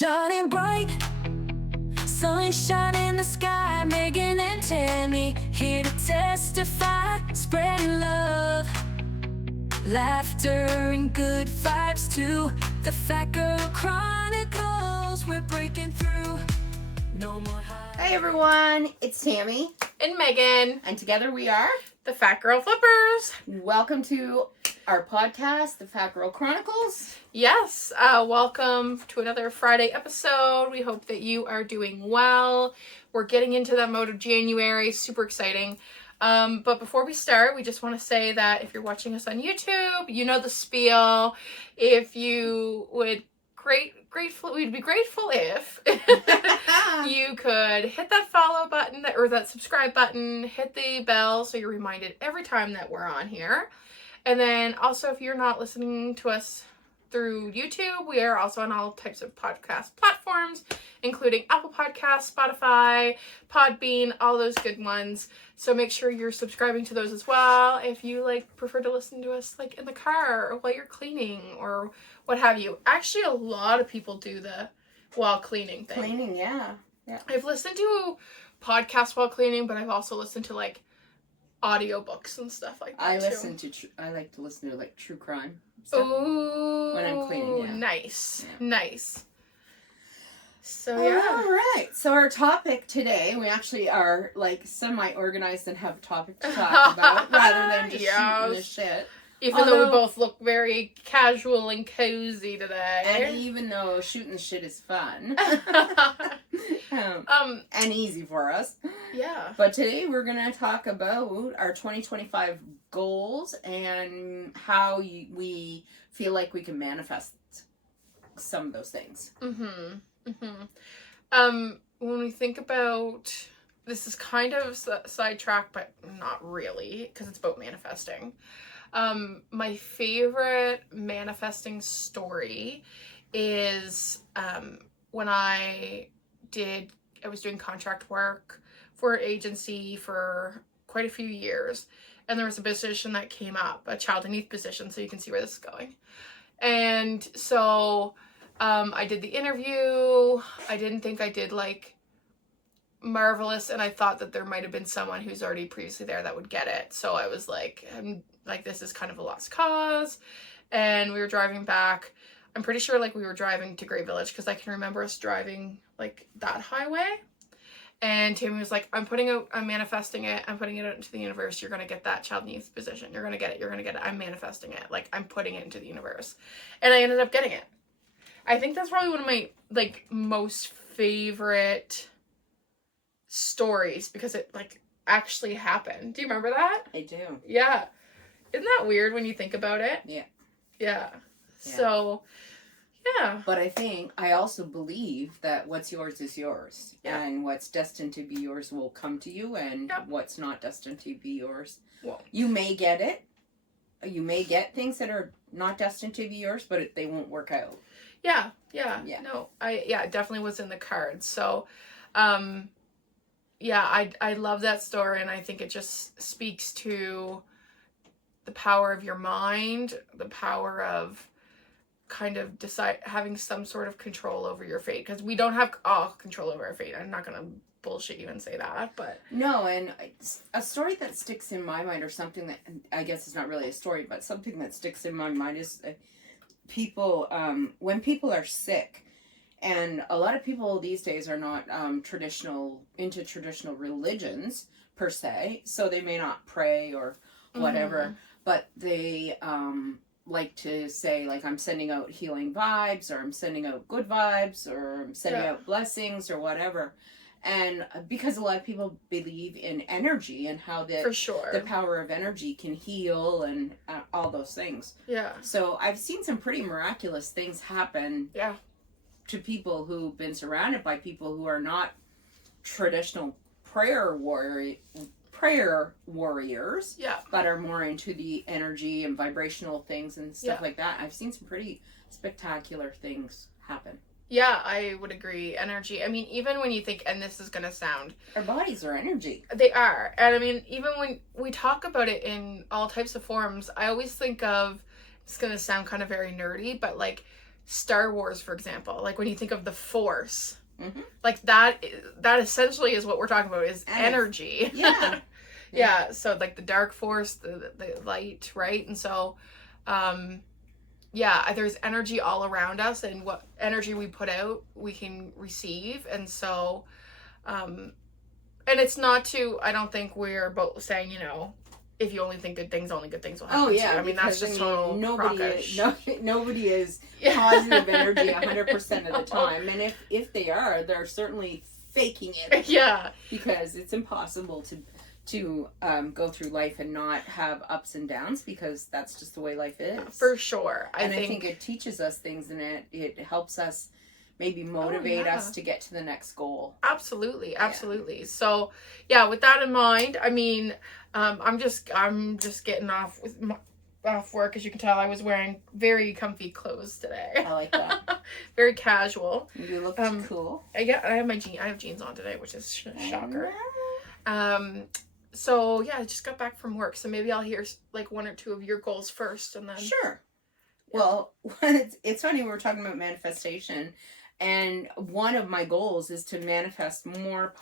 Shining bright, sunshine in the sky. Megan and Tammy here to testify, spreading love, laughter and good vibes too. The Fat Girl Chronicles, we're breaking through. No more high. Hi everyone, it's Tammy, And Megan, and together we are. the Fat Girl Flippers. Welcome to our podcast, The Fat Girl Chronicles. Yes, welcome to another Friday episode. We hope that you are doing well. We're getting into that mode of January, super exciting. But before we start, we just want to say that if you're watching us on YouTube, you know the spiel. If you would we'd be grateful if you could hit that follow button or that subscribe button, hit the bell so you're reminded every time that we're on here. And then also, if you're not listening to us through YouTube, we are also on all types of podcast platforms, including Apple Podcasts, Spotify, Podbean, all those good ones. So make sure you're subscribing to those as well. If you prefer to listen to us in the car or while you're cleaning or what have you. Actually, a lot of people do the while cleaning thing. Cleaning, yeah. I've listened to podcasts while cleaning, but I've also listened to audiobooks and stuff like that I like to listen to true crime stuff. Ooh, when I'm cleaning, yeah. Nice. So yeah. All right. So our topic today, we actually are semi-organized and have a topic to talk about rather than just shooting the shit. Even though we both look very casual and cozy today. And even though shooting the shit is fun. And easy for us. Yeah. But today we're going to talk about our 2025 goals and how we feel like we can manifest some of those things. When we think about, this is kind of sidetrack, but not really, because it's about manifesting. My favorite manifesting story is when I was doing contract work for an agency for quite a few years, and there was a position that came up, a child and youth position, so you can see where this is going. And so I did the interview. I didn't think I did marvelous, and I thought that there might have been someone who's already previously there that would get it. So I was this is kind of a lost cause. And we were driving back. I'm pretty sure we were driving to Grey Village, because I can remember us driving that highway. And Tammy was like, I'm manifesting it. I'm putting it out into the universe. You're going to get that child and youth position. You're going to get it. You're going to get it. I'm manifesting it. I'm putting it into the universe. And I ended up getting it. I think that's probably one of my most favorite stories, because it actually happened. Do you remember that? I do. Yeah. Isn't that weird when you think about it? Yeah. So, yeah. But I also believe that what's yours is yours. Yeah. And what's destined to be yours will come to you, and what's not destined to be yours. Well, you may get it. You may get things that are not destined to be yours, but they won't work out. Yeah. No, it definitely was in the cards. So, I love that story, and I think it just speaks to the power of your mind, the power of kind of having some sort of control over your fate, because we don't have all control over our fate. I'm not gonna bullshit you and say that, but no. And a story that sticks in my mind, or something that I guess is not really a story, but something that sticks in my mind is people when people are sick. And a lot of people these days are not traditional religions per se, so they may not pray or whatever, but they like to say I'm sending out healing vibes, or I'm sending out good vibes, or I'm sending out blessings or whatever. And because a lot of people believe in energy and how the power of energy can heal and all those things. Yeah. So I've seen some pretty miraculous things happen. Yeah. To people who've been surrounded by people who are not traditional prayer warriors, but are more into the energy and vibrational things and stuff like that. I've seen some pretty spectacular things happen. Yeah, I would agree. Energy. I mean, even when you think, and this is going to sound... Our bodies are energy. They are. And I mean, even when we talk about it in all types of forms, I always think of, it's going to sound kind of very nerdy, but Star Wars, for example, like when you think of the Force, Mhm. like that essentially is what we're talking about, is energy. Yeah. Yeah, so like the dark force, the light, right? And so yeah, there's energy all around us, and what energy we put out we can receive. And so and it's not to, I don't think we're both saying, you know, if you only think good things, only good things will happen Oh to yeah, you. I mean, that's just total nobody crockish. nobody is Yeah. positive energy 100% of the time, and if they are, they're certainly faking it. Yeah. Because it's impossible to go through life and not have ups and downs, because that's just the way life is. For sure. I think it teaches us things, and it helps us maybe motivate us to get to the next goal. Absolutely. So yeah, with that in mind, I mean, I'm just getting off work. As you can tell, I was wearing very comfy clothes today. I like that. Very casual. You look cool. I have jeans on today, which is shocker. So yeah, I just got back from work, so maybe I'll hear like one or two of your goals first, and then Sure. Yeah. Well, it's funny, we were talking about manifestation, and one of my goals is to manifest more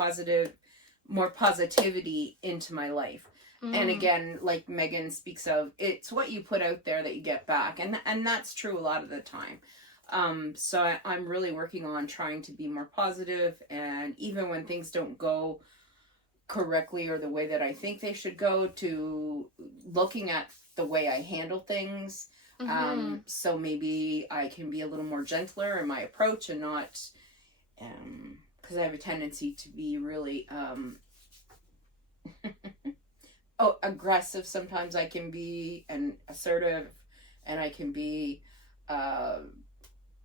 positivity into my life. And again, like Megan speaks of, it's what you put out there that you get back, and that's true a lot of the time. So I'm really working on trying to be more positive, and even when things don't go correctly or the way that I think they should go, to looking at the way I handle things. So maybe I can be a little more gentler in my approach, and not, because I have a tendency to be really aggressive. Sometimes I can be, and assertive, and I can be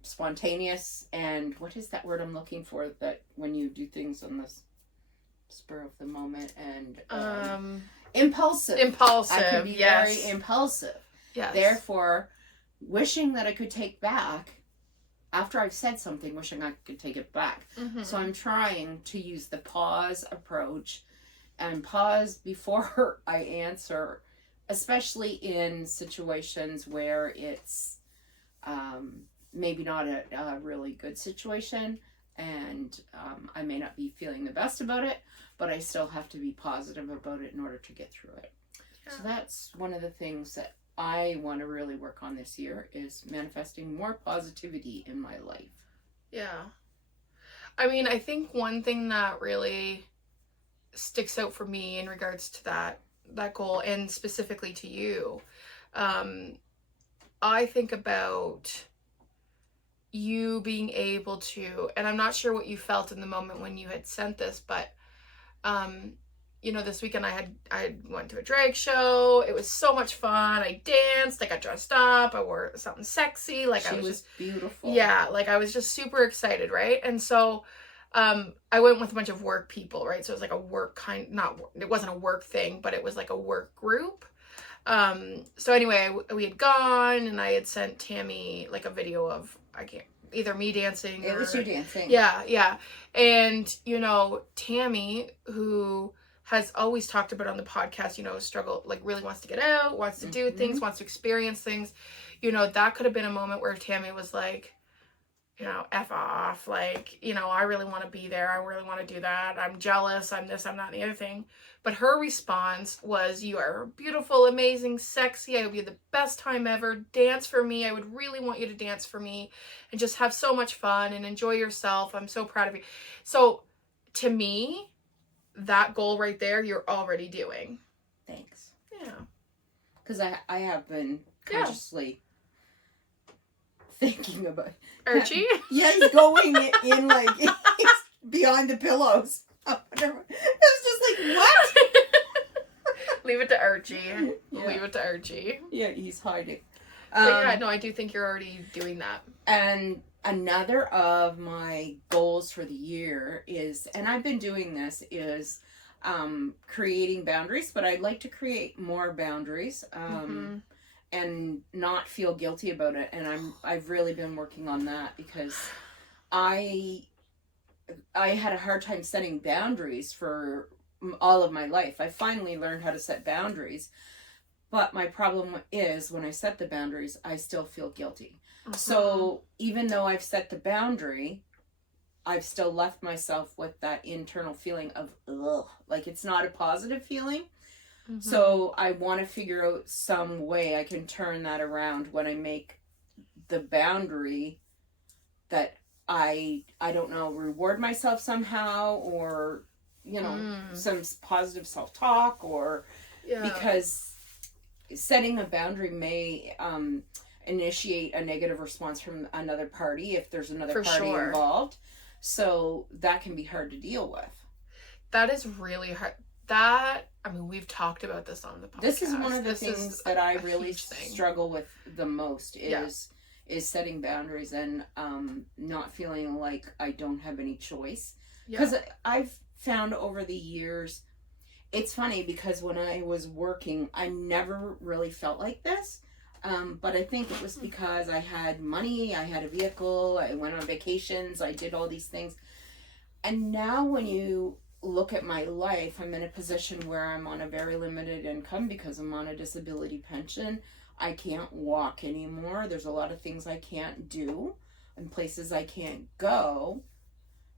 spontaneous, and what is that word I'm looking for, that when you do things on the spur of the moment, and impulsive. I can be very impulsive. Yes. Therefore, wishing that I could take back, after I've said something, wishing I could take it back. So I'm trying to use the pause approach, and pause before I answer, especially in situations where it's maybe not a really good situation, and I may not be feeling the best about it, but I still have to be positive about it in order to get through it. Yeah. So that's one of the things that I want to really work on this year, is manifesting more positivity in my life. Yeah. I mean, I think one thing that really sticks out for me in regards to that goal, and specifically to you, I think about you being able to, and I'm not sure what you felt in the moment when you had sent this, but you know, this weekend I went to a drag show. It was so much fun. I danced, I got dressed up, I wore something sexy, like She I was just beautiful. Yeah, like I was just super excited, right? And so I went with a bunch of work people, right? So it was like a work it wasn't a work thing, but it was like a work group. So anyway, we had gone, and I had sent Tammy like a video of, either me dancing. It was you dancing. Yeah. And, you know, Tammy, who has always talked about on the podcast, you know, struggle, like really wants to get out, wants to do things, wants to experience things. You know, that could have been a moment where Tammy was like, you know, F off, like, you know, I really want to be there. I really want to do that. I'm jealous. I'm this, I'm not, the other thing. But her response was, you are beautiful, amazing, sexy. I hope you have the best time ever. Dance for me. I would really want you to dance for me and just have so much fun and enjoy yourself. I'm so proud of you. So to me, that goal right there, you're already doing. Thanks. Yeah. Because I have been consciously thinking about Archie? Yeah, he's going in like he's behind the pillows. It was just like, what? Leave it to Archie. Yeah. Leave it to Archie. Yeah, he's hiding. But yeah, no, I do think you're already doing that. And another of my goals for the year is, and I've been doing this, is creating boundaries, but I'd like to create more boundaries. And not feel guilty about it. And I've really been working on that, because I had a hard time setting boundaries for all of my life. I finally learned how to set boundaries, But my problem is when I set the boundaries, I still feel guilty. Mhm. So even though I've set the boundary, I've still left myself with that internal feeling of ugh, like it's not a positive feeling. Mhm. So I want to figure out some way I can turn that around when I make the boundary, that I don't know, reward myself somehow, or some positive self-talk, or Yeah. because setting a boundary may initiate a negative response from another party if there's another For party sure. involved. So that can be hard to deal with. That is really hard. That, I mean, we've talked about this on the podcast. This is one of the This is things that I a really huge thing. struggle with the most Yeah. is setting boundaries and not feeling like I don't have any choice. Yeah. Because I've found over the years, it's funny because when I was working, I never really felt like this. But I think it was because I had money, I had a vehicle, I went on vacations, I did all these things. And now when you look at my life, I'm in a position where I'm on a very limited income because I'm on a disability pension. I can't walk anymore. There's a lot of things I can't do and places I can't go.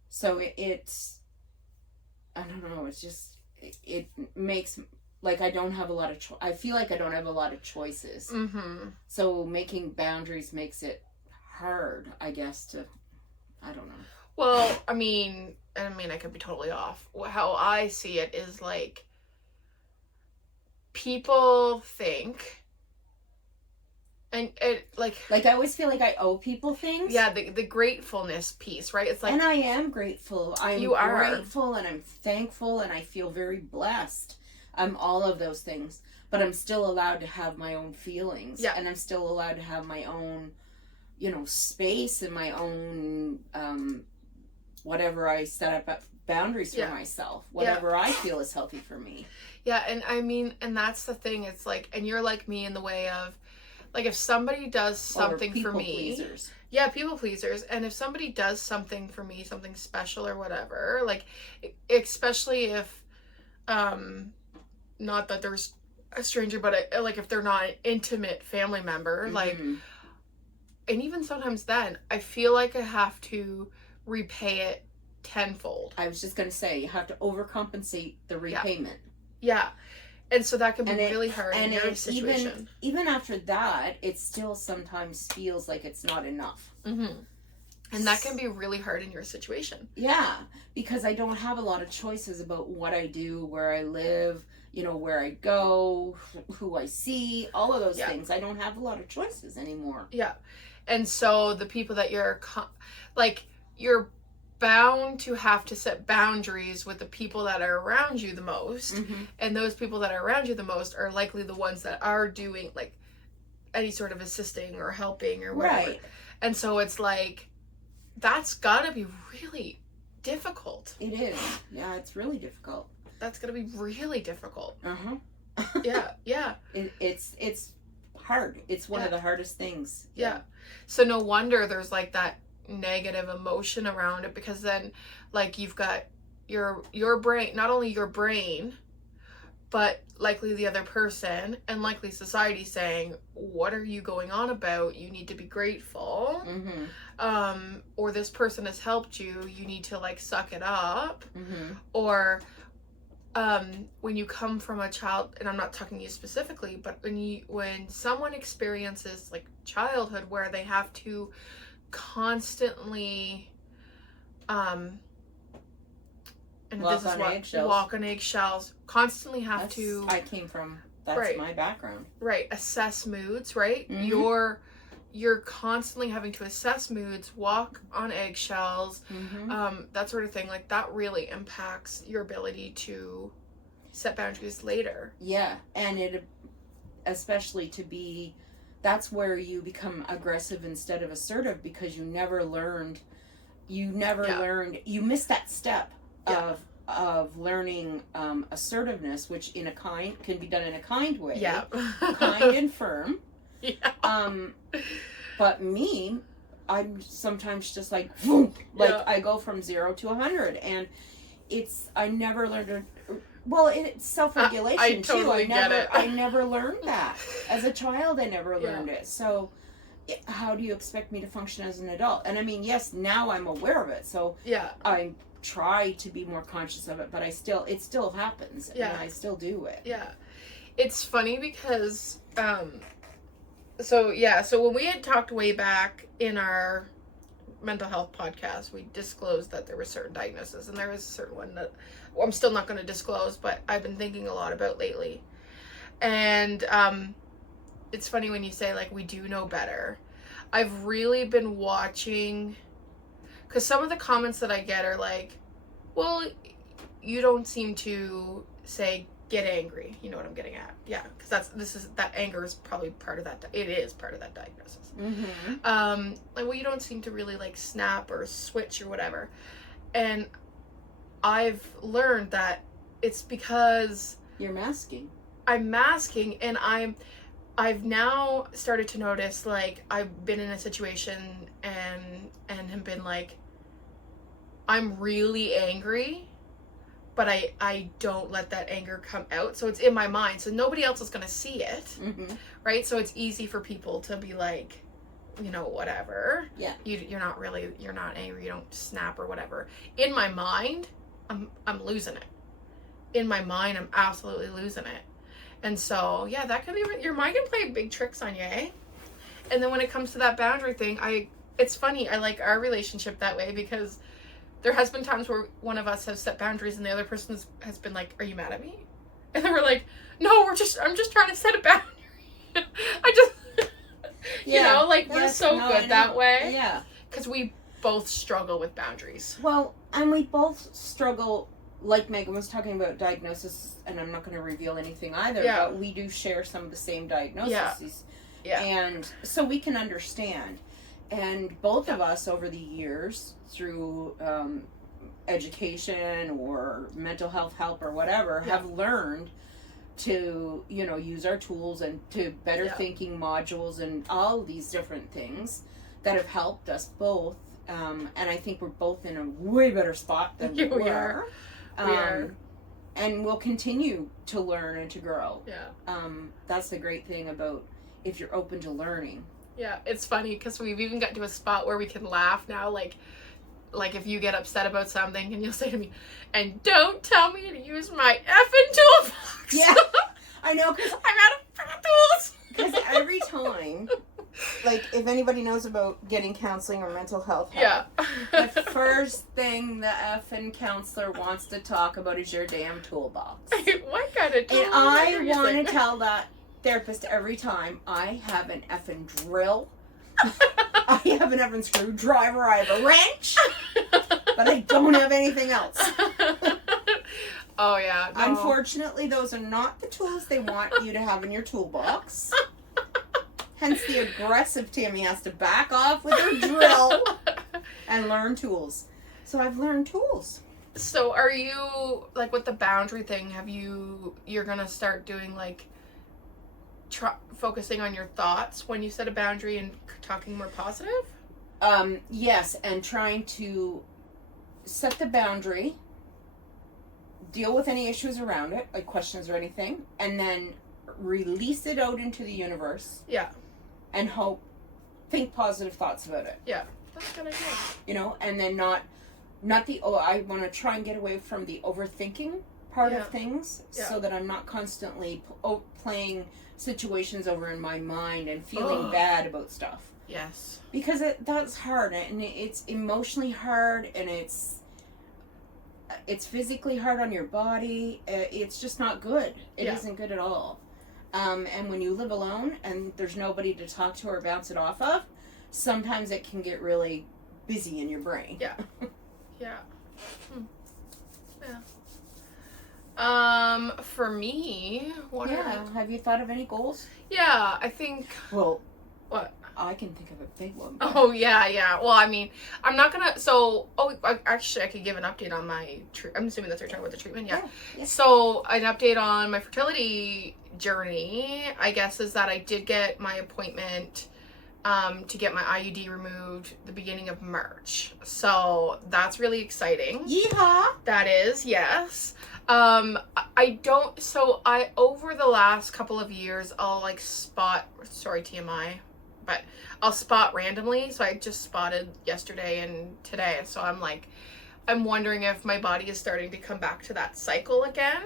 So it's, I don't know, it's just, it makes, like, I don't have a lot of, I feel like I don't have a lot of choices. Mm-hmm. So making boundaries makes it hard, I guess, to, I don't know. Well, I mean, I could be totally off. How I see it is like, people think, and it like I always feel like I owe people things. yeah, the gratefulness piece, right? It's like, and I am grateful. I'm You are. grateful and I'm thankful and I feel very blessed. I'm all of those things. But I'm still allowed to have my own feelings. Yeah. And I'm still allowed to have my own, space and my own whatever I set up boundaries for Yeah. myself. Whatever I feel is healthy for me. yeah, and I mean, and that's the thing. It's like, and you're like me in the way of, like, if somebody does something Or for people me, pleasers. yeah, people pleasers, and if somebody does something for me, something special or whatever, like, especially if, not that there's a stranger, but like if they're not an intimate family member, like, Mhm. and even sometimes then, I feel like I have to repay it tenfold. I was just going to say, you have to overcompensate the repayment. Yeah. And so that can be And it- really hard in and your it situation. even after that, it still sometimes feels like it's not enough. Mm-hmm. And that can be really hard in your situation. Yeah, because I don't have a lot of choices about what I do, where I live, where I go, who I see, all of those Yeah. things. I don't have a lot of choices anymore. Yeah. And so the people that you're bound to have to set boundaries with the people that are around you the most. Mm-hmm. And those people that are around you the most are likely the ones that are doing like any sort of assisting or helping or whatever. Right. And so it's like, that's gotta be really difficult. It is. Yeah, it's really difficult. That's gonna be really difficult. Uh-huh. Yeah. It's hard. It's one of the hardest things. Yeah. So no wonder there's like that negative emotion around it, because then like you've got your brain, not only your brain, but likely the other person and likely society saying, what are you going on about? You need to be grateful. Mm-hmm. Or this person has helped you, you need to like suck it up. Mm-hmm. Or when you come from a child, and I'm not talking to you specifically, but when someone experiences like childhood where they have to constantly Walk on eggshells. walk on eggshells, constantly have That's, to I came from, that's Right. my background. assess moods, right? Mhm. You're constantly having to assess moods, walk on eggshells, Mm-hmm. that sort of thing. Like that really impacts your ability to set boundaries later. Yeah, and it, especially that's where you become aggressive instead of assertive, because you learned, you missed that step Yeah. of learning assertiveness, which can be done in a kind way. Yeah. Kind and firm. Yeah. But me, I'm sometimes just like, boom, like Yeah. I go from 0 to 100, and I never learned to Well, it's self-regulation I too. totally get it. I never learned that as a child. I never learned it. So, how do you expect me to function as an adult? And I mean, yes, now I'm aware of it. So Yeah. I try to be more conscious of it, but it still happens, and I still do it. Yeah. It's funny because, so when we had talked way back in our mental health podcast, we disclosed that there were certain diagnoses, and there is a certain one that I'm still not going to disclose, but I've been thinking a lot about lately. And it's funny when you say, like, we do know better. I've really been watching, because some of the comments that I get are like, well, you don't seem to say get angry. You know what I'm getting at? Yeah, because that anger is probably part of that. It is part of that diagnosis. Mm-hmm. Like, well, you don't seem to really like snap or switch or whatever. And I've learned that it's because You're masking. I'm masking, and I've now started to notice, like, I've been in a situation and have been like, I'm really angry, but I don't let that anger come out. So it's in my mind. So nobody else is going to see it. Mm-hmm. Right? So it's easy for people to be like, you know, whatever. Yeah. You're not angry. You don't snap or whatever. In my mind, I'm losing it. In my mind, I'm absolutely losing it. And so, yeah, that can be, your mind can play big tricks on you, eh? And then when it comes to that boundary thing, it's funny, I like our relationship that way, because there has been times where one of us has set boundaries and the other person has been like, are you mad at me? And then we're like, no, I'm just trying to set a boundary. You know, like, we're good that way. Yeah. Because we both struggle with boundaries. Well, and we both struggle, like Megan was talking about diagnosis, and I'm not going to reveal anything either, but we do share some of the same diagnoses. Yeah. And so we can understand. And both of us over the years, through education or mental health help or whatever, have learned to, you know, use our tools and to better thinking modules and all these different things that have helped us both. And I think we're both in a way better spot than we were. We are. And we'll continue to learn and to grow. Yeah. That's the great thing about if you're open to learning. Yeah, it's funny because we've even got to a spot where we can laugh now, like if you get upset about something and you'll say to me, and don't tell me to use my effing toolbox. Yeah, I know, because I'm out of freaking tools. Because every time, like, if anybody knows about getting counseling or mental health help, the first thing the effing counselor wants to talk about is your damn toolbox. What kind of tools? And I want to tell that therapist every time, I have an effing drill, I have an effing screwdriver, I have a wrench, but I don't have anything else. Oh yeah. No. Unfortunately, those are not the tools they want you to have in your toolbox. Hence the aggressive Tammy has to back off with her drill and learn tools. So I've learned tools. So are you, like, with the boundary thing, you're gonna start doing, like, focusing on your thoughts when you set a boundary and talking more positive? Yes, and trying to set the boundary, deal with any issues around it, like questions or anything, and then release it out into the universe. Yeah. And think positive thoughts about it. Yeah, that's a good idea. You know, and then not the, I want to try and get away from the overthinking part of things, so that I'm not constantly playing situations over in my mind and feeling bad about stuff. Yes. Because that's hard, and it's emotionally hard, and it's physically hard on your body. It's just not good. It isn't good at all. And when you live alone and there's nobody to talk to or bounce it off of, sometimes it can get really busy in your brain. Yeah. Yeah. For me, have you thought of any goals? Yeah, I think. Well, what? I can think of a big one. Oh yeah. Well, I mean, I'm not gonna. So, actually, I could give an update on my. I'm assuming that's what you're talking about, the treatment. Yeah. So, an update on my fertility journey, I guess, is that I did get my appointment to get my IUD removed the beginning of March. So that's really exciting. Yeehaw! That is, yes. I don't, so I, over the last couple of years, I'll like spot, sorry TMI, but I'll spot randomly. So I just spotted yesterday and today. So I'm like, I'm wondering if my body is starting to come back to that cycle again.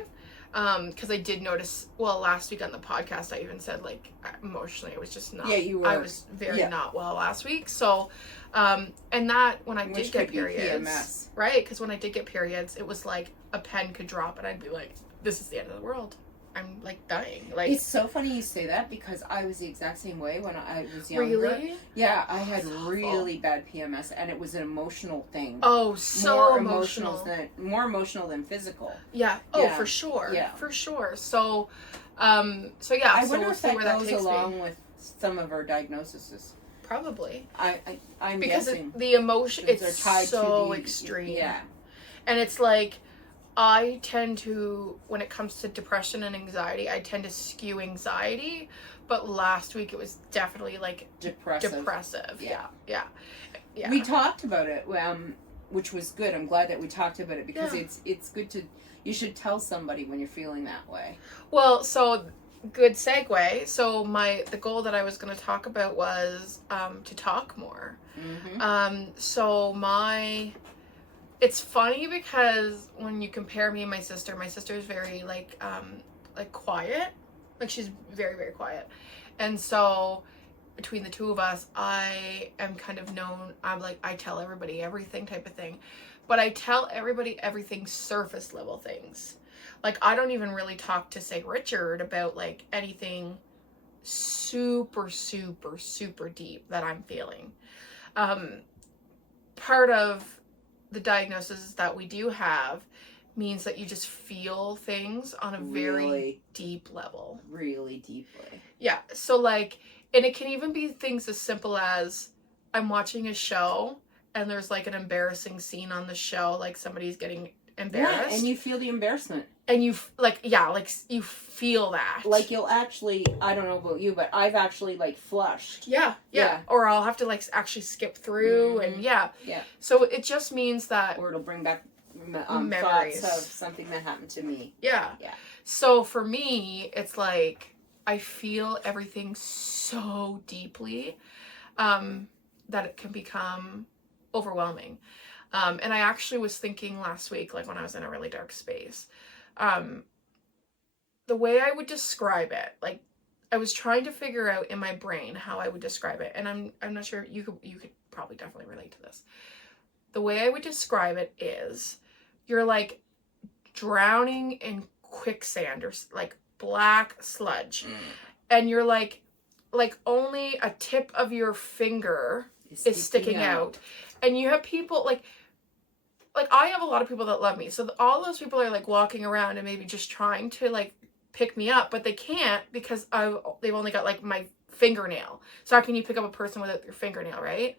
Because I did notice, well, last week on the podcast, I even said, like, emotionally, it was just not, you were, I was very not well last week. So, and that, when I did get periods, PMS. right? Because when I did get periods, it was like a pen could drop and I'd be like, this is the end of the world. I'm like dying. Like, it's so funny you say that because I was the exact same way when I was younger. Really? Yeah, I had really bad PMS, and it was an emotional thing. Oh, so more emotional. More emotional than physical. Yeah. Oh, Yeah. for sure. Yeah. For sure. So, so yeah. I so wonder we'll if see that where that goes takes along me. with some of our diagnoses. Probably. I'm Because guessing. the emotion, Things it's are tied so to the extreme. Yeah. And it's like, I tend to, when it comes to depression and anxiety, I tend to skew anxiety. But last week it was definitely like depressive. Yeah. Yeah. We talked about it, which was good. I'm glad that we talked about it because Yeah. it's good to. You should tell somebody when you're feeling that way. Well, so good segue. So the goal that I was going to talk about was to talk more. Mm-hmm. It's funny because when you compare me and my sister is very like quiet. Like she's very, very quiet. And so between the two of us, I am kind of known, I'm like, I tell everybody everything type of thing. But I tell everybody everything surface level things. Like I don't even really talk to, say, Richard about like anything super, super, super deep that I'm feeling. Part of the diagnosis that we do have means that you just feel things on a very deep level. Really deeply. Yeah. So like, and it can even be things as simple as I'm watching a show and there's like an embarrassing scene on the show, like somebody's getting embarrassed. Yeah, and you feel the embarrassment. And you you feel that. Like you'll actually, I don't know about you, but I've actually like flushed. Yeah. Or I'll have to like actually skip through and Yeah. So it just means that. Or it'll bring back memories thoughts of something that happened to me. Yeah. So for me, it's like I feel everything so deeply that it can become overwhelming. And I actually was thinking last week, like when I was in a really dark space, the way I would describe it, like I was trying to figure out in my brain how I would describe it. And I'm not sure you could probably definitely relate to this. The way I would describe it is you're like drowning in quicksand or like black sludge. And you're like only a tip of your finger is sticking out. And you have people like I have a lot of people that love me. So all those people are like walking around and maybe just trying to like pick me up, but they can't because they've only got like my fingernail. So how can you pick up a person without your fingernail, right?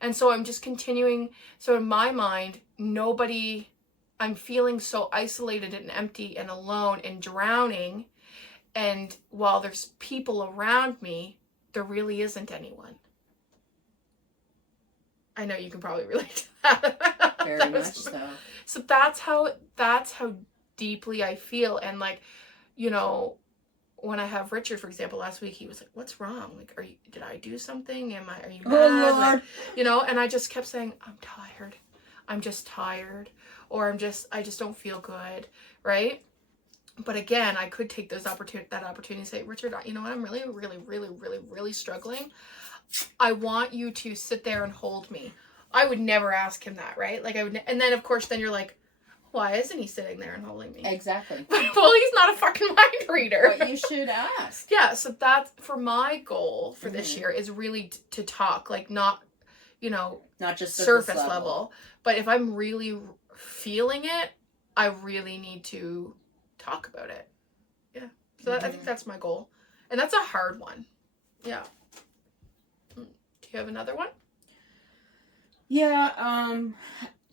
And so I'm just continuing. So in my mind, I'm feeling so isolated and empty and alone and drowning. And while there's people around me, there really isn't anyone. I know you can probably relate to that. Very much so. So that's how deeply I feel. And like, you know, when I have Richard, for example, last week, he was like, "What's wrong? Like, did I do something? Are you mad?" Lord. Like, you know, and I just kept saying, "I'm tired. I'm just tired." Or I just don't feel good. Right. But again, I could take that opportunity and say, "Richard, you know what? I'm really, really, really, really, really struggling. I want you to sit there and hold me." I would never ask him that, right? Like and then of course, then you're like, why isn't he sitting there and holding me? Exactly. Well, he's not a fucking mind reader. But you should ask. Yeah, so that's for my goal for this year is really to talk, like not, you know, not just surface level, but if I'm really feeling it, I really need to talk about it. Yeah. So I think that's my goal. And that's a hard one. Yeah. Do you have another one? Yeah,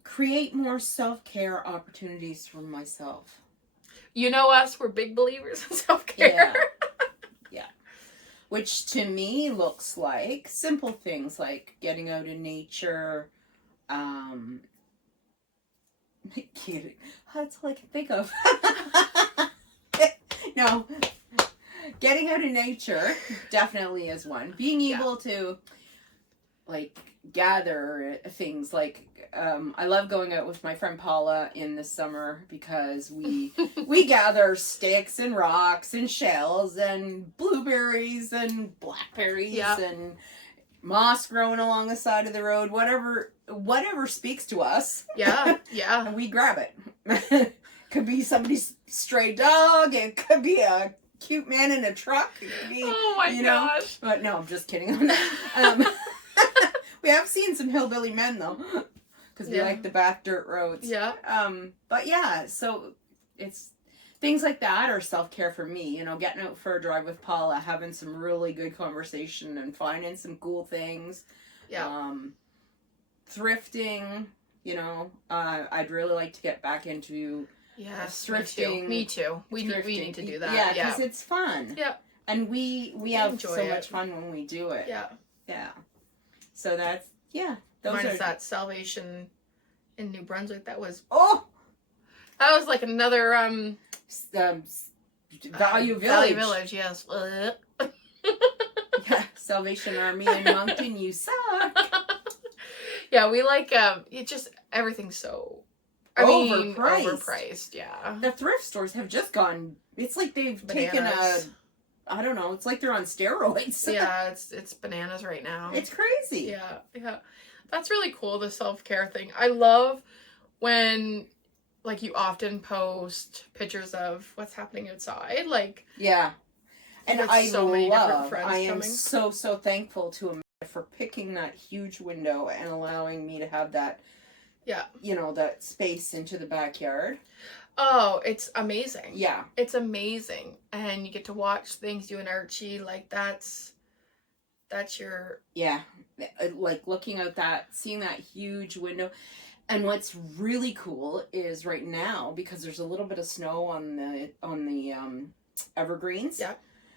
create more self-care opportunities for myself. You know us, we're big believers in self-care. Yeah. which to me looks like simple things like getting out in nature. Cute. That's all I can think of. No, getting out in nature definitely is one. Being able to like gather things like I love going out with my friend Paula in the summer because we gather sticks and rocks and shells and blueberries and blackberries and moss growing along the side of the road, whatever speaks to us. Yeah. And we grab it. Could be somebody's stray dog, it could be a cute man in a truck, it could be, Oh my gosh. But no, I'm just kidding. We have seen some hillbilly men though, because we like the back dirt roads. Yeah. But yeah, so it's things like that are self-care for me. You know, getting out for a drive with Paula, having some really good conversation and finding some cool things. Yeah. Thrifting, you know, I'd really like to get back into thrifting. Me too. We need to do that. Yeah, because it's fun. Yeah. And we have enjoy so it. much fun when we do it. Yeah. Yeah. So that's, those Minus are... that Salvation in New Brunswick. That was like another Value Village. Value Village, yes. Yeah, Salvation Army in Moncton, you suck. Yeah, we like it just everything's so overpriced, yeah. The thrift stores have just gone, it's like they've taken I don't know, it's like they're on steroids. Yeah, it's bananas right now. It's crazy. Yeah. That's really cool, the self-care thing. I love when like you often post pictures of what's happening outside, like and I so many different friends I am coming. so thankful to Amanda for picking that huge window and allowing me to have that you know, that space into the backyard. Oh, it's amazing. Yeah. It's amazing. And you get to watch things, you and Archie, like that's your... Yeah. Like looking out seeing that huge window. And what's really cool is right now, because there's a little bit of snow on the evergreens. Yeah.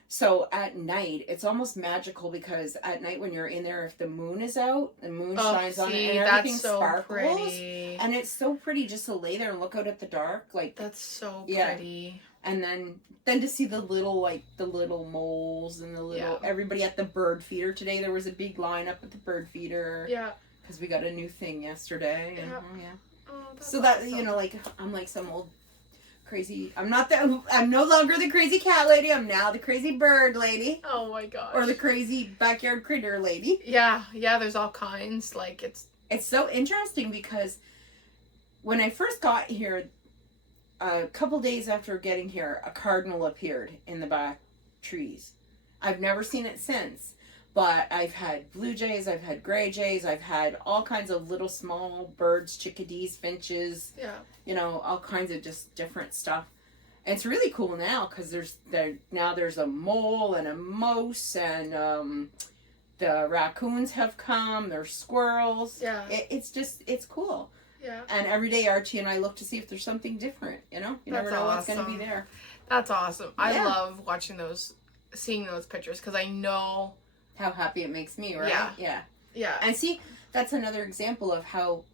So at night, it's almost magical because at night when you're in there, if the moon is out, the moon shines on it and everything sparkles. Pretty. And it's so pretty just to lay there and look out at the dark. Like that's so pretty. And then to see the little moles and the little everybody at the bird feeder today. There was a big line up at the bird feeder. Yeah. Because we got a new thing yesterday. And, Oh, so that awesome. You know, like I'm like some old crazy. I'm no longer the crazy cat lady. I'm now the crazy bird lady. Oh my gosh. Or the crazy backyard critter lady. Yeah. There's all kinds. Like it's so interesting because when I first got here, a couple days after getting here, a cardinal appeared in the back trees. I've never seen it since. But I've had blue jays, I've had gray jays, I've had all kinds of little small birds, chickadees, finches. Yeah. You know, all kinds of just different stuff. And it's really cool now because there's a mole and a mouse and the raccoons have come. There's squirrels. Yeah. It's cool. Yeah. And every day Archie and I look to see if there's something different. You know, you never know what's going to be there. That's awesome. I love watching seeing those pictures because I know how happy it makes me, right? Yeah. And see, that's another example of how,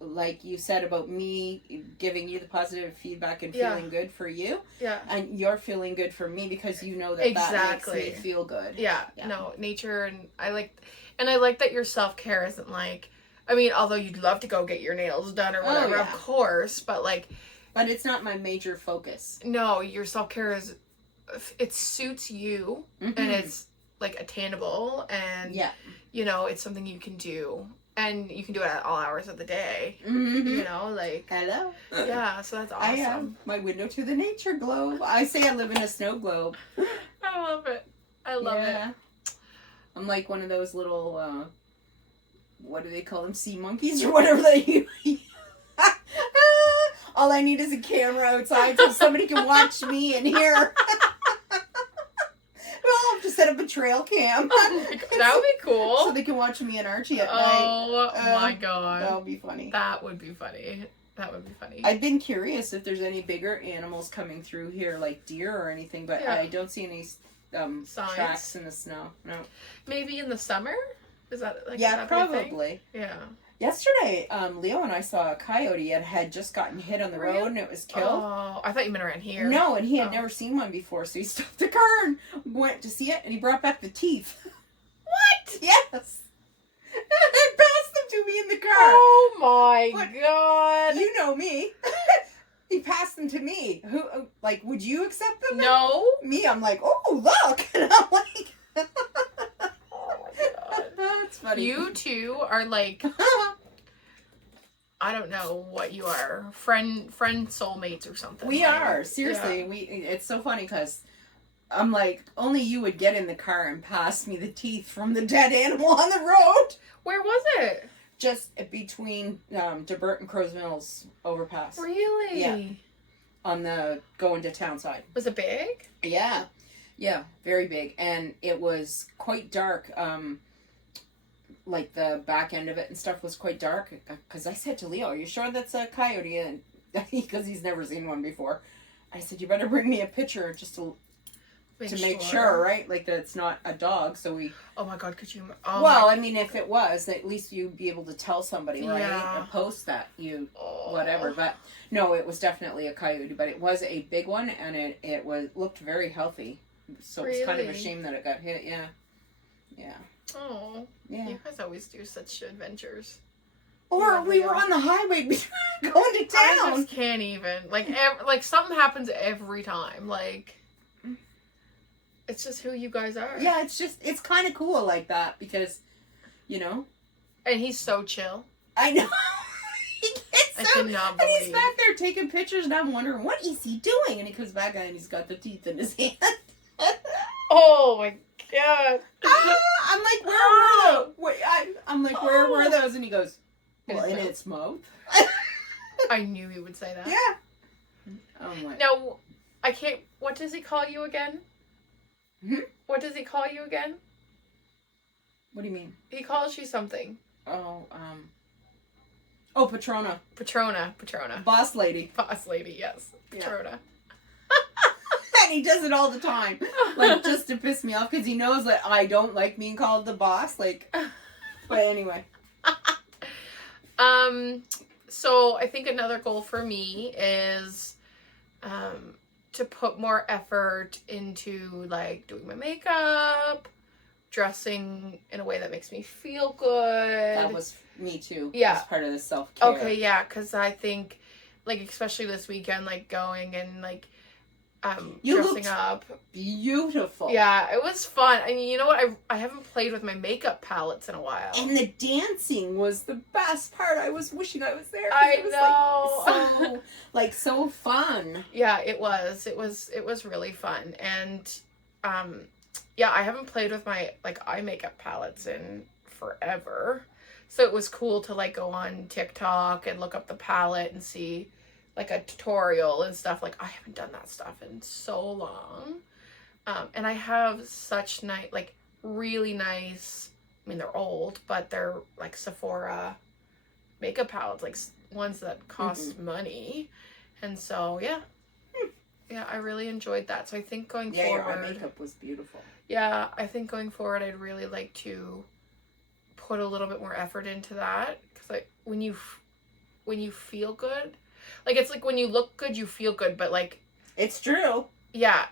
like you said about me giving you the positive feedback and feeling good for you. Yeah. And you're feeling good for me because you know that makes me feel good. Yeah. No, nature and I like that your self-care isn't like, I mean, although you'd love to go get your nails done or whatever, of course, but it's not my major focus. No, your self-care it suits you and it's like attainable and you know it's something you can do and you can do it at all hours of the day. You know, like hello. Yeah, so that's awesome. I am my window to the nature globe. I say I live in a snow globe. I love it. it. I'm like one of those little what do they call them, sea monkeys or whatever they all I need is a camera outside so somebody can watch me and hear. I'll have to set up a trail cam. Oh my God. That would be cool. So they can watch me and Archie at night. Oh my God. That would be funny. That would be funny. I've been curious if there's any bigger animals coming through here, like deer or anything, but I don't see any Signs. tracks in the snow. No. Maybe in the summer? Is that like Yeah, would that be a thing? probably. Yeah. Yesterday, Leo and I saw a coyote and had just gotten hit on the road and it was killed. Oh, I thought you meant around here. No, and he had Oh. never seen one before, so he stopped the car and went to see it, and he brought back the teeth. What? Yes. And passed them to me in the car. Oh my What? god. You know me. He passed them to me. Who, like, would you accept them? No. Me, I'm like, oh, look. And I'm like, Oh my god. that's funny. You two are like, I don't know what you are. Friend soulmates or something. We like, are. Seriously. It's so funny because I'm like, only you would get in the car and pass me the teeth from the dead animal on the road. Where was it? Just between DeBert and Crows Mills overpass. Really? Yeah. On the going to town side. Was it big? Yeah. Yeah, very big. And it was quite dark. Like the back end of it and stuff was quite dark. Because I said to Leo, are you sure that's a coyote? And because he's never seen one before. I said, you better bring me a picture just to make sure, right? Like that it's not a dog. So we... Oh my god, could you... Oh well, my... I mean, if it was, at least you'd be able to tell somebody, right? Yeah. And post that, Oh. whatever. But no, it was definitely a coyote. But it was a big one, and it looked very healthy. So it's kind of a Really? shame that it got hit. Yeah. Yeah. Oh. Yeah. You guys always do such adventures. Or Yeah, we yeah. were on the highway going to I town. just can't even. Like something happens every time. Like, it's just who you guys are. Yeah, it's kind of cool like that because, you know. And he's so chill. I know. He gets I so, cannot and he's believe. back there taking pictures, and I'm wondering what is he doing. And he comes back and he's got the teeth in his hand. Oh my god. I'm like, where were those? I'm like, where were those? And he goes, In well, his in mouth. its mouth. I knew he would say that. Yeah. I'm like, Now, I can't. What does he call you again? Hmm? What does he call you again? what do you mean? He calls you something. Oh, Patrona, Patrona. boss lady. Boss lady, yes. Yeah. Patrona. And he does it all the time, like just to piss me off because he knows that I don't like being called the boss. Like, but anyway. So I think another goal for me is to put more effort into like doing my makeup, dressing in a way that makes me feel good. That was me too. Yeah. As part of the self-care. Okay, yeah, because I think, like, especially this weekend, like, going and, like, You dressing looked up. Beautiful. Yeah, it was fun. I mean, you know what? I haven't played with my makeup palettes in a while. And the dancing was the best part. I was wishing I was there. 'Cause I it was know. so fun. Yeah, it was. It was really fun. And, yeah, I haven't played with my, like, eye makeup palettes in forever. So it was cool to, like, go on TikTok and look up the palette and see, like, a tutorial and stuff. Like, I haven't done that stuff in so long. And I have such nice, like, really nice, I mean, they're old, but they're, like, Sephora makeup palettes, like, ones that cost money. And so, yeah. Yeah, I really enjoyed that. So I think going Yeah, forward... your eye makeup was beautiful. Yeah, I think going forward, I'd really like to put a little bit more effort into that. Because, like, when you feel good, like, it's like when you look good, you feel good. But, like, It's true. yeah,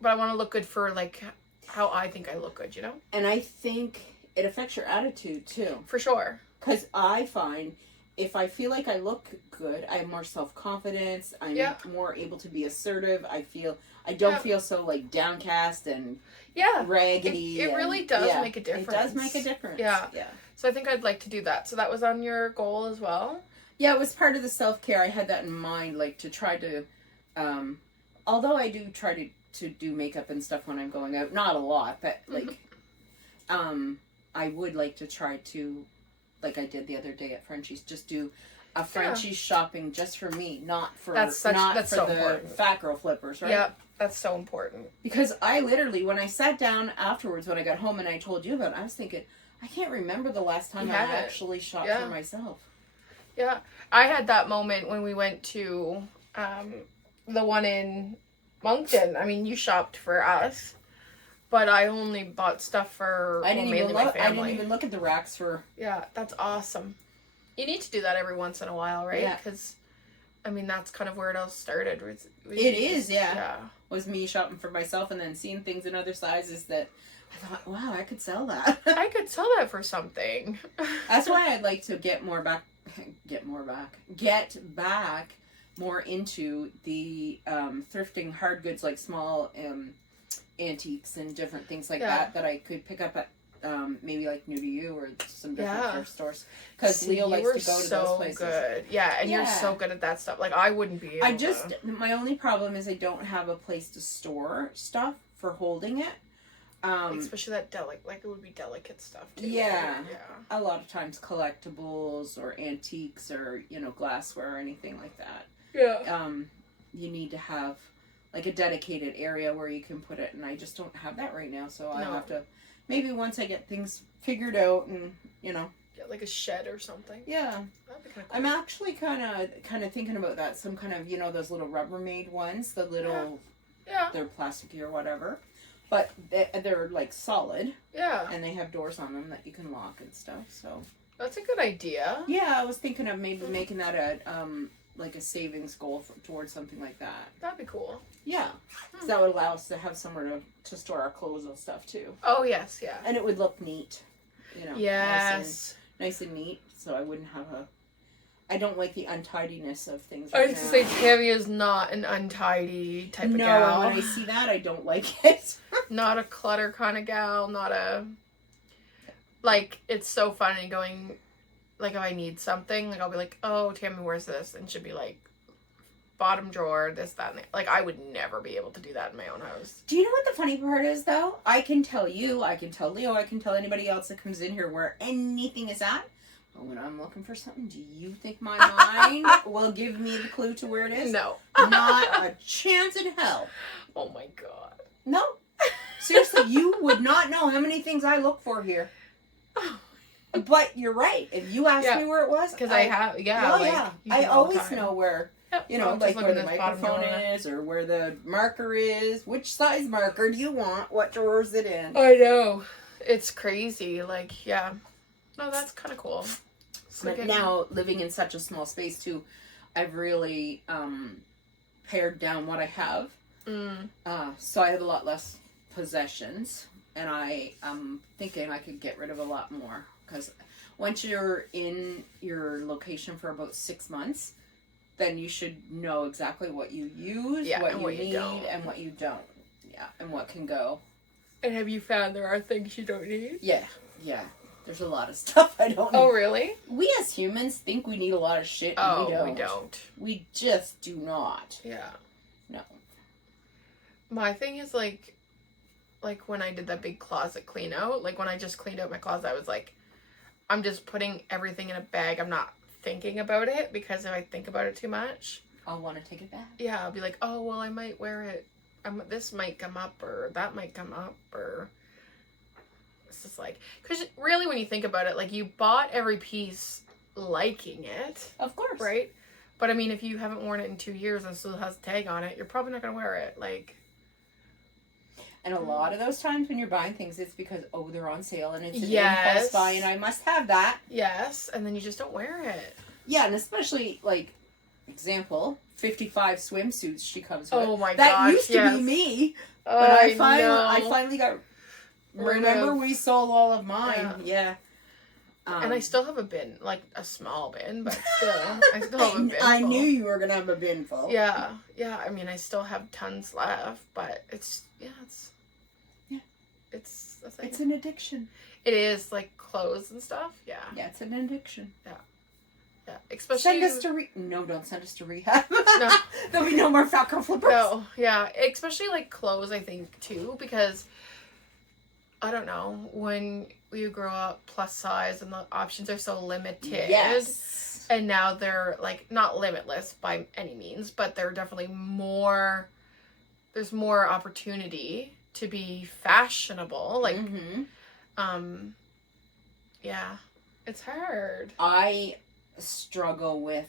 but I want to look good for, like, how I think I look good, you know? And I think it affects your attitude too. For sure. Because I find if I feel like I look good, I have more self-confidence. I'm Yeah. more able to be assertive. I don't Yeah. feel so like downcast and Yeah. raggedy. It really does make a difference. It does make a difference. Yeah. Yeah. So I think I'd like to do that. So that was on your goal as well? Yeah, it was part of the self-care. I had that in mind, like to try to, although I do try to do makeup and stuff when I'm going out, not a lot, but like, I would like to try to, like I did the other day at Frenchie's, just do a Frenchie's shopping just for me, not for That's so the important. fat girl flippers, right? Yeah, that's so important. Because I literally, when I sat down afterwards, when I got home and I told you about it, I was thinking, I can't remember the last time You I haven't. actually shopped Yeah. for myself. Yeah, I had that moment when we went to the one in Moncton. I mean, you shopped for us. but I only bought stuff for mainly my I family. didn't even look at the racks for. Yeah, that's awesome. You need to do that every once in a while, right? Yeah. Because, I mean, that's kind of where it all started. It is, yeah. Yeah. Was me shopping for myself and then seeing things in other sizes that I thought, wow, I could sell that. I could sell that for something. That's why I'd like to get back more into the thrifting hard goods, like small antiques and different things like that I could pick up at maybe like New to You or some different thrift stores, because Leo likes to go to those places. Good. Yeah, and you're so good at that stuff. Like, I wouldn't be able to. My only problem is I don't have a place to store stuff for holding it. Especially that like it would be delicate stuff too. Yeah. Yeah. A lot of times collectibles or antiques or, glassware or anything like that. Yeah. You need to have like a dedicated area where you can put it, and I just don't have that right now, so I have to, maybe once I get things figured out and, Get like a shed or something. Yeah. That'd be kind of cool. I'm actually kind of thinking about that, some kind of, those little Rubbermaid ones, the little, they're plasticky or whatever. But they're like solid. Yeah. And they have doors on them that you can lock and stuff. So that's a good idea. Yeah, I was thinking of maybe making that like a savings goal towards something like that. That'd be cool. Yeah. So that would allow us to have somewhere to store our clothes and stuff too. Oh yes, yeah. And it would look neat. Yes. Nice and neat. So I wouldn't have I don't like the untidiness of things. I was to say Tammy is not an untidy type of gal. No, when I see that, I don't like it. Not a clutter kind of gal. Not a... Like, it's so funny going... Like, if I need something, like, I'll be like, oh, Tammy, where's this? And she'll be like, bottom drawer, this, that, and that. Like, I would never be able to do that in my own house. Do you know what the funny part is, though? I can tell you, I can tell Leo, I can tell anybody else that comes in here where anything is at. When I'm looking for something, do you think my mind will give me the clue to where it is? No. Not a chance in hell. Oh my god. No. Seriously, you would not know how many things I look for here. But you're right. If you asked me where it was, because I have, I always know where, yep. Like where the microphone is or where the marker is. Which size marker do you want? What drawer is it in? I know. It's crazy. Like, yeah. No, that's kind of cool. But now, living in such a small space, too, I've really pared down what I have. So I have a lot less possessions. And I am thinking I could get rid of a lot more. Because once you're in your location for about 6 months, then you should know exactly what you use, what you need, and what you don't. Yeah, and what can go. And have you found there are things you don't need? Yeah. There's a lot of stuff I don't need. Oh, really? We as humans think we need a lot of shit, and we don't. We just do not. Yeah. No. My thing is, like when I did that big closet clean out, like when I just cleaned out my closet, I was like, I'm just putting everything in a bag. I'm not thinking about it, because if I think about it too much, I'll want to take it back. Yeah, I'll be like, oh, well, I might wear it. This might come up, or that might come up, or... It's just like, because really when you think about it, like, you bought every piece liking it. Of course. Right? But I mean, if you haven't worn it in 2 years and still has a tag on it, you're probably not going to wear it. Like. And a lot of those times when you're buying things, it's because, they're on sale and it's an impulse buy and I must have that. Yes. And then you just don't wear it. Yeah. And especially, like, example, 55 swimsuits she comes with. Oh my gosh. That used to be me. But I finally got... Remember, we sold all of mine. Yeah. And I still have a bin, like a small bin, but still, I still have a bin. I knew you were gonna have a bin full. Yeah. I mean, I still have tons left, but it's an addiction. It is, like clothes and stuff. Yeah. Yeah, it's an addiction. Yeah. Especially. Send us to No, don't send us to rehab. No. There'll be no more Falcon flippers. No. Yeah. Especially like clothes, I think too, because. I don't know, when you grow up plus size and the options are so limited. Yes. And now they're, like, not limitless by any means, but they're definitely there's more opportunity to be fashionable. Like, yeah, it's hard. I struggle with,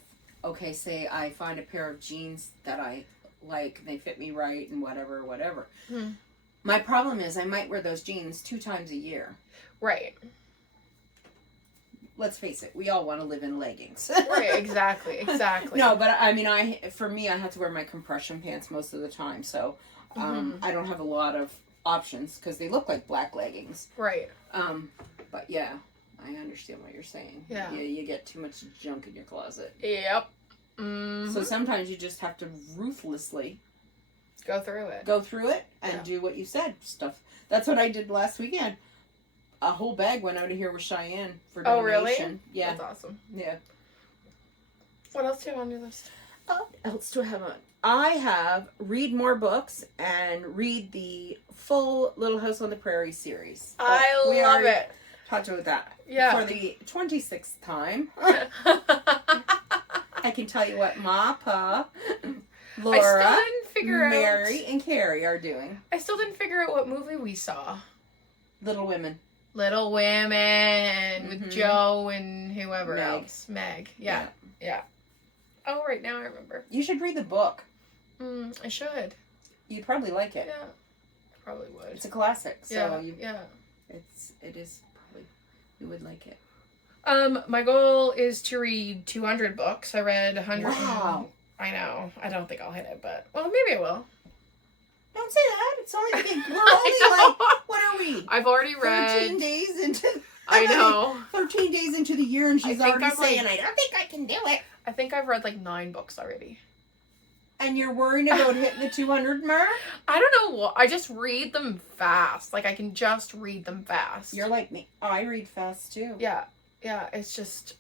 say I find a pair of jeans that I like, they fit me right and whatever. My problem is I might wear those jeans 2 times a year. Right. Let's face it, we all want to live in leggings. Right, exactly. No, but I mean, for me, I have to wear my compression pants most of the time, so I don't have a lot of options because they look like black leggings. Right. But yeah, I understand what you're saying. Yeah. You get too much junk in your closet. Yep. Mm-hmm. So sometimes you just have to ruthlessly Go through it and do what you said. Stuff. That's what I did last weekend. A whole bag went out of here with Cheyenne for donation. Oh, really? Yeah. That's awesome. Yeah. What else do you have on your list? What else do I have on? I have read more books and read the full Little House on the Prairie series. I We love already it. Talked about that. Yeah. For the 26th time. I can tell you what Ma, Pa, I Laura, still didn't figure out. Mary, and Carrie are doing. I still didn't figure out what movie we saw. Little Women. Little Women with Mhm. Joe and whoever Meg. else. Meg. Yeah. Oh, right now I remember. You should read the book. I should. You'd probably like it. Yeah. Probably would. It's a classic, so yeah. it is probably you would like it. My goal is to read 200 books. I read 100. Wow. I know. I don't think I'll hit it, but well, maybe I will. Don't say that. It's only we're only like what are we? I've already read 13 days into. I know. 13 days into the year, and she's I think already I'm saying, like- "I don't think I can do it." I think I've read like 9 books already. And you're worried about hitting the 200 mark? I don't know what. I just read them fast. Like I can just read them fast. You're like me. I read fast too. Yeah. It's just.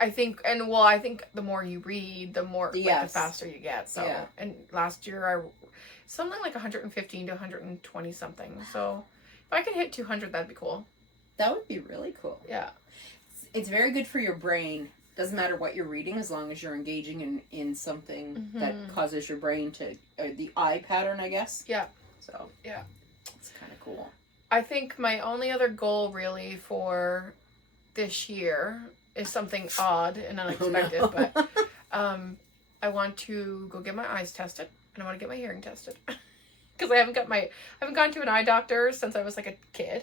I think the more you read, the more like, the Yes. faster you get. So Yeah. and last year I something like 115 to 120 something. So if I could hit 200, that'd be cool. That would be really cool. Yeah. It's very good for your brain. Doesn't matter what you're reading as long as you're engaging in something that causes your brain to the eye pattern, I guess. Yeah. So Yeah. it's kind of cool. I think my only other goal really for this year is something odd and unexpected, Oh, no. but I want to go get my eyes tested and I want to get my hearing tested because I haven't gone to an eye doctor since I was like a kid.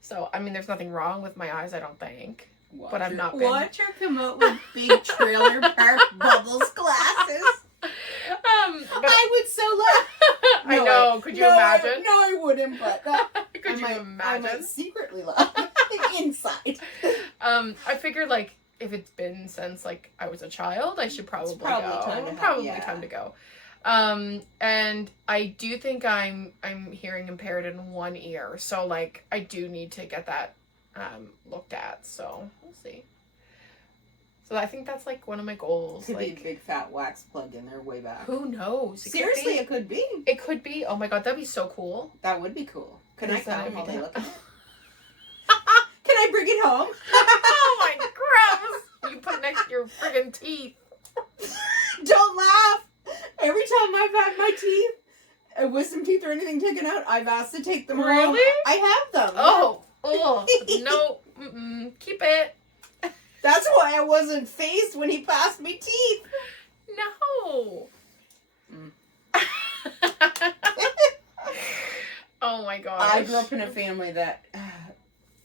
So I mean, there's nothing wrong with my eyes, I don't think. But I've not been. Watch her come out with big trailer park bubbles glasses. But I would so laugh. I know. Could you imagine? I wouldn't. But Could you I imagine? might secretly laugh inside. I figured like if it's been since like I was a child, I should probably go. Time to go. And I do think I'm hearing impaired in one ear, so like I do need to get that looked at. So we'll see. So I think that's like one of my goals. Could like be a big fat wax plug in there way back. who knows? Seriously, it could be. It could be. Oh my god, that'd be so cool. That would be cool. Can I Is that come while they every look day? at it? Can I bring it home? Oh my gross! You put it next to your friggin' teeth. Don't laugh. Every time I've had my teeth, wisdom teeth or anything taken out, I've asked to take them home. Really? I have them. Oh, no, keep it. That's why I wasn't phased when he passed me teeth. No. Oh my gosh. I grew up in a family that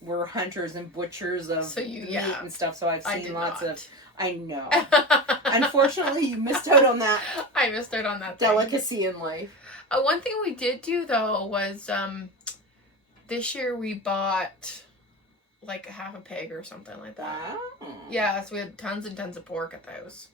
were hunters and butchers of meat and stuff, so I've seen lots of. I know. Unfortunately, you missed out on that I missed out on that thing. delicacy in life. One thing we did do though was this year we bought like half a pig or something like that. Oh. Yeah, so we had tons and tons of pork at the house,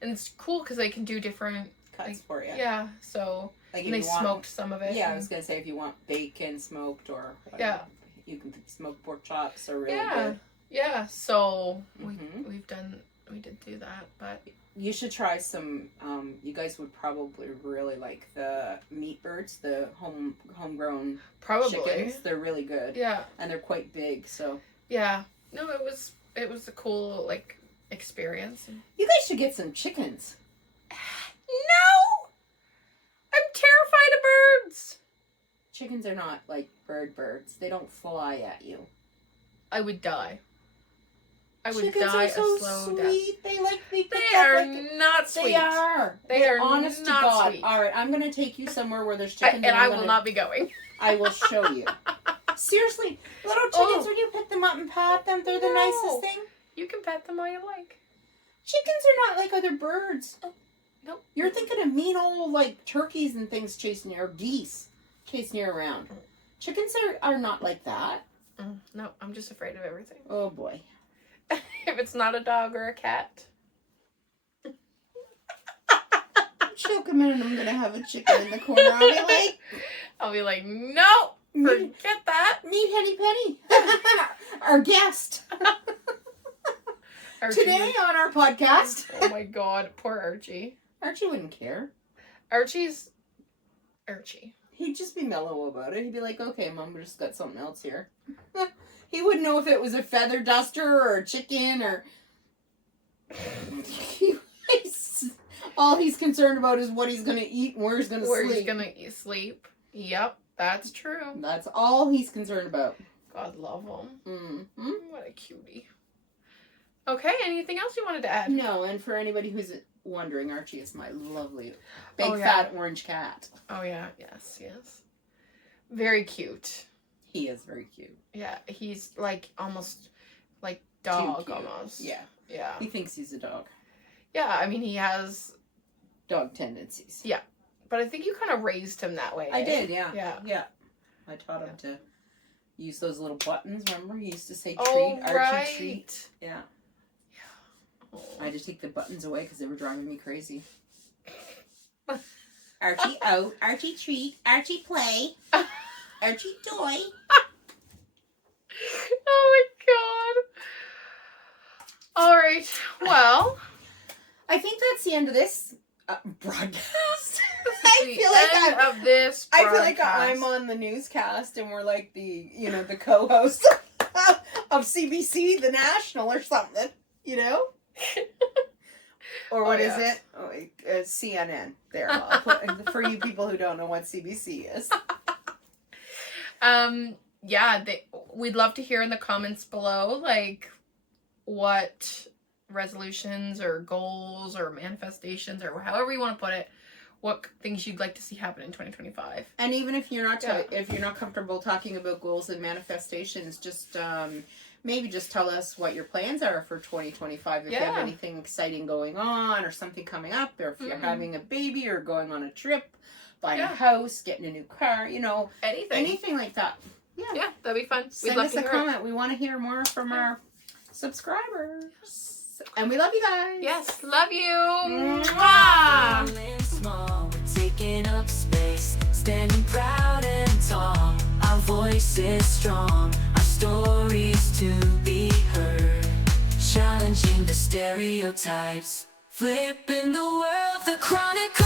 and it's cool because they can do different Cuts for you. Yeah, so Like and they smoked some of it. Yeah, I was gonna say if you want bacon smoked or whatever, Yeah. you can smoke pork chops are really Yeah. good. Yeah, so Mhm. we did do that, but You should try some. You guys would probably really like the meat birds, the homegrown probably chickens. They're really good. Yeah. And they're quite big, so Yeah. No, it was a cool like experience. you guys should get some chickens. No! I'm terrified of birds. Chickens are not like birds. They don't fly at you. I would die. I would Chickens die are so a slow death. sweet. They like to be picked They up are like not sweet. They are. They are honest not to God. sweet. All right, I'm gonna take you somewhere where there's chickens, And I I'm will gonna- not be going. I will show you. Seriously, little chickens, when you pick them up and pat them, they're the No. nicest thing. You can pet them all you like. Chickens are not like other birds. Nope. You're thinking of mean old like turkeys and things chasing you, or geese chasing you around. Chickens are not like that. No, I'm just afraid of everything. Oh boy. If it's not a dog or a cat. She'll come in and I'm gonna have a chicken in the corner. I'll be like, no, meet forget that. Henny Penny, our guest. Archie Today on our podcast. Oh my god, poor Archie. Archie wouldn't care. Archie's Archie. He'd just be mellow about it. He'd be like, okay, Mom, we just got something else here. He wouldn't know if it was a feather duster or a chicken or... all he's concerned about is what he's going to eat and where he's going to sleep. Where he's gonna sleep. Yep, that's true. That's all he's concerned about. God love him. Mm-hmm. What a cutie. Okay, anything else you wanted to add? No, and for anybody who's wondering, Archie is my lovely big Oh, yeah. fat orange cat. Oh yeah, yes. Very cute. He is very cute. Yeah, he's like almost like dog Cute. almost. Yeah. Yeah. He thinks he's a dog. Yeah, I mean he has, Dog tendencies. but I think you kind of raised him that way. I eh? did, yeah. Yeah. Yeah. I taught him to use those little buttons. Remember? He used to say treat, Oh, Archie right. treat. Yeah. Oh. I had to take the buttons away because they were driving me crazy. Archie out, Archie treat, Archie play, Archie toy. Oh my god. All right. Well, I think that's the end of this broadcast. this is I the feel like end of this. I feel like broadcast. I'm on the newscast and we're like the co-host of CBC, the National or something, Or what is yes. it? Oh, CNN. There, I'll put, for you people who don't know what CBC is. Yeah, we'd love to hear in the comments below, like, what resolutions or goals or manifestations or however you want to put it, what things you'd like to see happen in 2025. And even if you're not Yeah. if you're not comfortable talking about goals and manifestations, just maybe just tell us what your plans are for 2025. If you have Yeah. anything exciting going on or something coming up, or if you're Mhm. having a baby or going on a trip, buying a Yeah. house, getting a new car, Anything. like that. Yeah, that'd be fun. We'd Send love us to a hear it. comment. We want to hear more from our subscribers. And we love you guys. Yes, love you. Mwah. Mwah. Small, we're taking up space, standing proud and tall. Our voice is strong, our stories to be heard, challenging the stereotypes, flipping the world, the chronicle.